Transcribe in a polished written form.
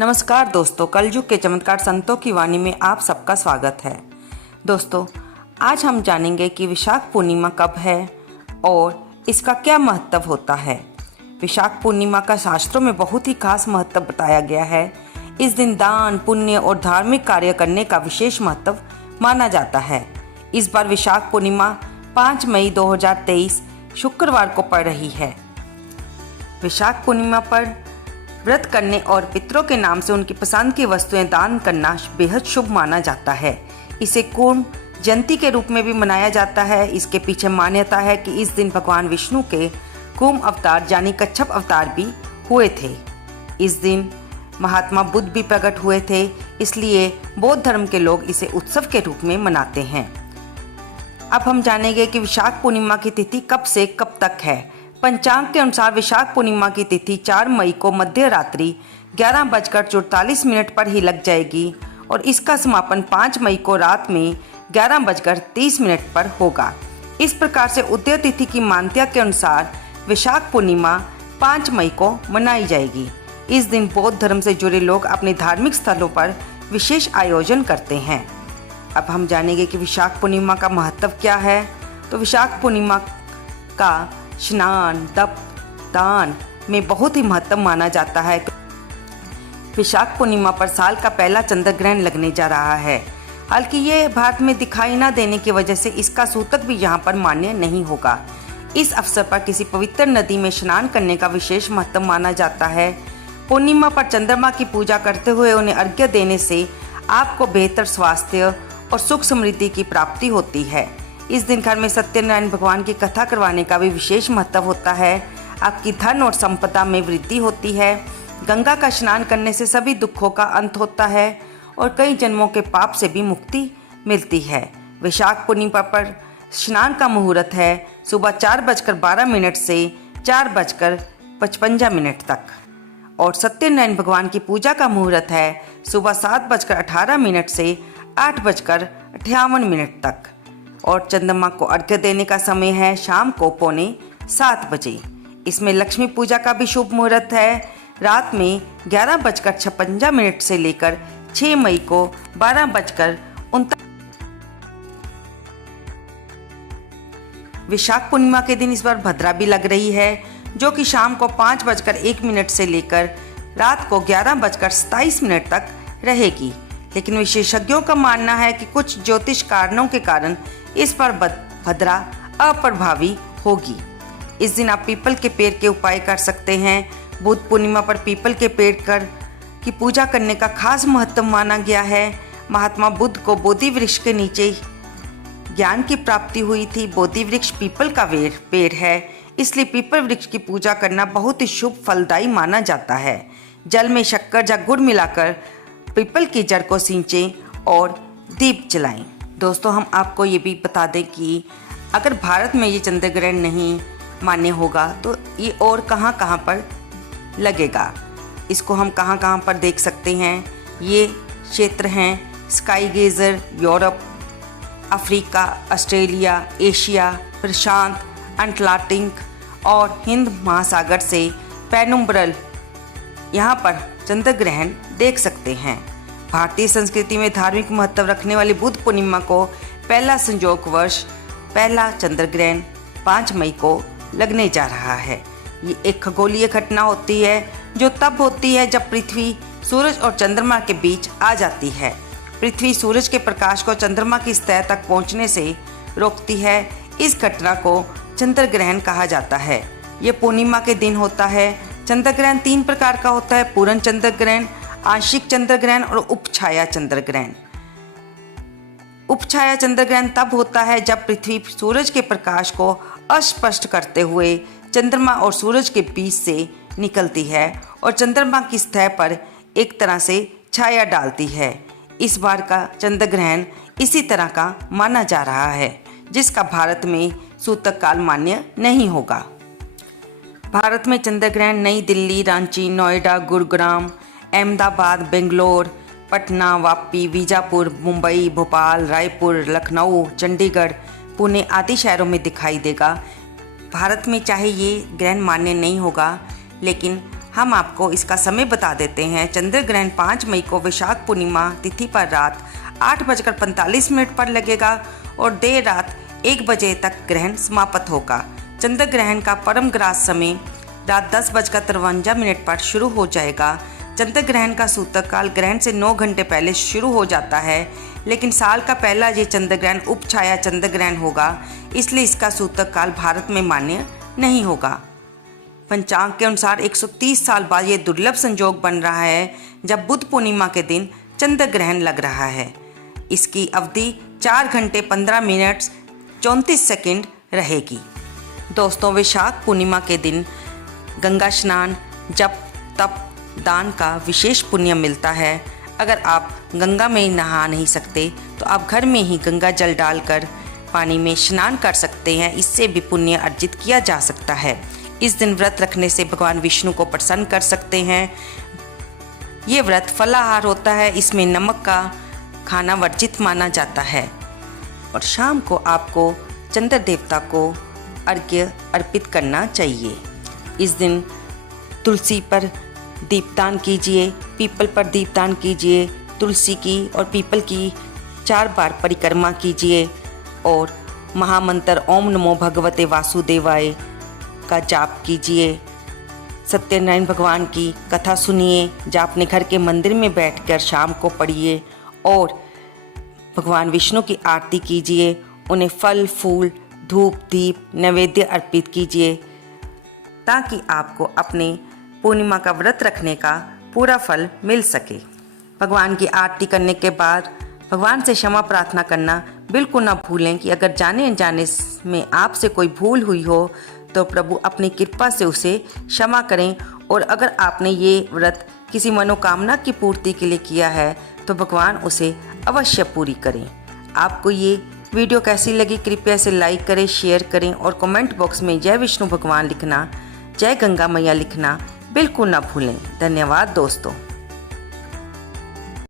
नमस्कार दोस्तों, कलयुग के चमत्कार संतों की वाणी में आप सबका स्वागत है। दोस्तों, आज हम जानेंगे कि विशाख पूर्णिमा कब है और इसका क्या महत्व होता है। विशाख पूर्णिमा का शास्त्रों में बहुत ही खास महत्व बताया गया है। इस दिन दान, पुण्य और धार्मिक कार्य करने का विशेष महत्व माना जाता है। इस बार विशाख पूर्णिमा 5 मई 2023 शुक्रवार को पड़ रही है। विशाख पूर्णिमा पर व्रत करने और पितरों के नाम से उनकी पसंद की वस्तुएं दान करना बेहद शुभ माना जाता है। इसे कूर्म जयंती के रूप में भी मनाया जाता है। इसके पीछे मान्यता है कि इस दिन भगवान विष्णु के कूर्म अवतार यानी कच्छप अवतार भी हुए थे। इस दिन महात्मा बुद्ध भी प्रकट हुए थे, इसलिए बौद्ध धर्म के लोग इसे उत्सव के रूप में मनाते हैं। अब हम जानेंगे कि विशाख पूर्णिमा की तिथि कब से कब तक है। पंचांग के अनुसार विशाख पूर्णिमा की तिथि 4 मई को मध्य रात्रि 11:44 पर ही लग जाएगी और इसका समापन 5 मई को रात में 11:30 पर होगा। इस प्रकार से उदय तिथि की मान्यता के अनुसार विशाख पूर्णिमा 5 मई को मनाई जाएगी। इस दिन बौद्ध धर्म से जुड़े लोग अपने धार्मिक स्थलों पर विशेष आयोजन करते हैं। अब हम जानेंगे कि विशाख पूर्णिमा का महत्व क्या है। तो विशाख पूर्णिमा का स्नान, तप, दान में बहुत ही महत्व माना जाता है। विशाख पूर्णिमा पर साल का पहला चंद्र ग्रहण लगने जा रहा है। हालांकि ये भारत में दिखाई न देने की वजह से इसका सूतक भी यहाँ पर मान्य नहीं होगा। इस अवसर पर किसी पवित्र नदी में स्नान करने का विशेष महत्व माना जाता है। पूर्णिमा पर चंद्रमा की पूजा करते हुए उन्हें अर्घ्य देने से आपको बेहतर स्वास्थ्य और सुख समृद्धि की प्राप्ति होती है। इस दिन घर में सत्यनारायण भगवान की कथा करवाने का भी विशेष महत्व होता है। आपकी धन और संपदा में वृद्धि होती है। गंगा का स्नान करने से सभी दुखों का अंत होता है और कई जन्मों के पाप से भी मुक्ति मिलती है। विशाख पूर्णिमा पर स्नान का मुहूर्त है सुबह 4:12 से 4:55 तक और सत्यनारायण भगवान की पूजा का मुहूर्त है सुबह 7:18 से 8:58 तक और चंद्रमा को अर्घ्य देने का समय है शाम को 6:45। इसमें लक्ष्मी पूजा का भी शुभ मुहूर्त है रात में 11:56 से लेकर 6 मई को 12:49। विशाख पूर्णिमा के दिन इस बार भद्रा भी लग रही है, जो कि शाम को 5:01 से लेकर रात को 11:27 तक रहेगी। लेकिन विशेषज्ञों का मानना है कि कुछ ज्योतिष कारणों के कारण इस पर भद्रा अप्रभावी होगी। इस दिन आप पीपल के पेड़ के उपाय कर सकते हैं। बुद्ध पूर्णिमा पर पीपल के पेड़ की पूजा करने का खास महत्व माना गया है। महात्मा बुद्ध को बोधि वृक्ष के नीचे ज्ञान की प्राप्ति हुई थी। बोधि वृक्ष पीपल का पेड़ है, इसलिए पीपल वृक्ष की पूजा करना बहुत ही शुभ फलदायी माना जाता है। जल में शक्कर या गुड़ मिलाकर पीपल की जड़ को सींचें और दीप जलाएं। दोस्तों, हम आपको ये भी बता दें कि अगर भारत में ये चंद्र ग्रहण नहीं मान्य होगा तो ये और कहाँ कहाँ पर लगेगा, इसको हम कहाँ कहाँ पर देख सकते हैं। ये क्षेत्र हैं sky gazer, Europe, Africa, Australia, Asia, प्रशांत, अटलांटिक और हिंद महासागर से पेनुम्ब्रल यहाँ पर चंद्र ग्रहण देख सकते हैं। भारतीय संस्कृति में धार्मिक महत्व रखने वाली बुद्ध पूर्णिमा को पहला संयोग वर्ष पहला चंद्र ग्रहण 5 मई को लगने जा रहा है। ये एक खगोलीय घटना होती है जो तब होती है जब पृथ्वी सूरज और चंद्रमा के बीच आ जाती है। पृथ्वी सूरज के प्रकाश को चंद्रमा की सतह तक पहुंचने से रोकती है। इस घटना को चंद्र ग्रहण कहा जाता है। ये पूर्णिमा के दिन होता है। चंद्र ग्रहण 3 प्रकार का होता है: पूर्ण चंद्र ग्रहण, आंशिक चंद्र ग्रहण और उपछाया चंद्र ग्रहण। उपछाया चंद्र ग्रहण तब होता है जब पृथ्वी सूरज के प्रकाश को अस्पष्ट करते हुए चंद्रमा और सूरज के बीच से निकलती है और चंद्रमा की सतह पर एक तरह से छाया डालती है। इस बार का चंद्र ग्रहण इसी तरह का माना जा रहा है, जिसका भारत में सूतक काल मान्य नहीं होगा। भारत में चंद्र ग्रहण नई दिल्ली, रांची, नोएडा, गुरुग्राम, अहमदाबाद, बेंगलोर, पटना, वापी, बीजापुर, मुंबई, भोपाल, रायपुर, लखनऊ, चंडीगढ़, पुणे आदि शहरों में दिखाई देगा। भारत में चाहे ये ग्रहण मान्य नहीं होगा, लेकिन हम आपको इसका समय बता देते हैं। चंद्र ग्रहण 5 मई को वैशाख पूर्णिमा तिथि पर रात 8:45 पर लगेगा और देर रात 1 बजे तक ग्रहण समाप्त होगा। चंद्र ग्रहण का परम ग्रास समय रात 10:53 पर शुरू हो जाएगा। चंद्र ग्रहण का सूतक काल ग्रहण से 9 घंटे पहले शुरू हो जाता है, लेकिन साल का पहला ये चंद्र ग्रहण उपछाया चंद्र ग्रहण होगा, इसलिए इसका सूतक काल भारत में मान्य नहीं होगा। पंचांग के अनुसार 130 साल बाद ये दुर्लभ संयोग बन रहा है जब बुध पूर्णिमा के दिन चंद्र ग्रहण लग रहा है। इसकी अवधि 4 घंटे 15 मिनट 34 सेकंड रहेगी। दोस्तों, वैशाख पूर्णिमा के दिन गंगा स्नान, जप, तप, दान का विशेष पुण्य मिलता है। अगर आप गंगा में नहा नहीं सकते तो आप घर में ही गंगा जल डालकर पानी में स्नान कर सकते हैं। इससे भी पुण्य अर्जित किया जा सकता है। इस दिन व्रत रखने से भगवान विष्णु को प्रसन्न कर सकते हैं। ये व्रत फलाहार होता है, इसमें नमक का खाना वर्जित माना जाता है। और शाम को आपको चंद्र देवता को अर्घ्य अर्पित करना चाहिए। इस दिन तुलसी पर दीपदान कीजिए, पीपल पर दीपदान कीजिए, तुलसी की और पीपल की 4 बार परिक्रमा कीजिए और महामंत्र ओम नमो भगवते वासुदेवाय का जाप कीजिए। सत्यनारायण भगवान की कथा सुनिए, या अपने घर के मंदिर में बैठकर शाम को पढ़िए और भगवान विष्णु की आरती कीजिए। उन्हें फल, फूल, धूप, दीप, नैवेद्य अर्पित कीजिए ताकि आपको अपने पूर्णिमा का व्रत रखने का पूरा फल मिल सके। भगवान की आरती करने के बाद भगवान से क्षमा प्रार्थना करना बिल्कुल ना भूलें कि अगर जाने अनजाने में आपसे कोई भूल हुई हो तो प्रभु अपनी कृपा से उसे क्षमा करें। और अगर आपने ये व्रत किसी मनोकामना की पूर्ति के लिए किया है तो भगवान उसे अवश्य पूरी करें। आपको ये वीडियो कैसी लगी कृपया इसे लाइक करें, शेयर करें और कमेंट बॉक्स में जय विष्णु भगवान लिखना, जय गंगा मैया लिखना बिल्कुल ना भूलें। धन्यवाद दोस्तों।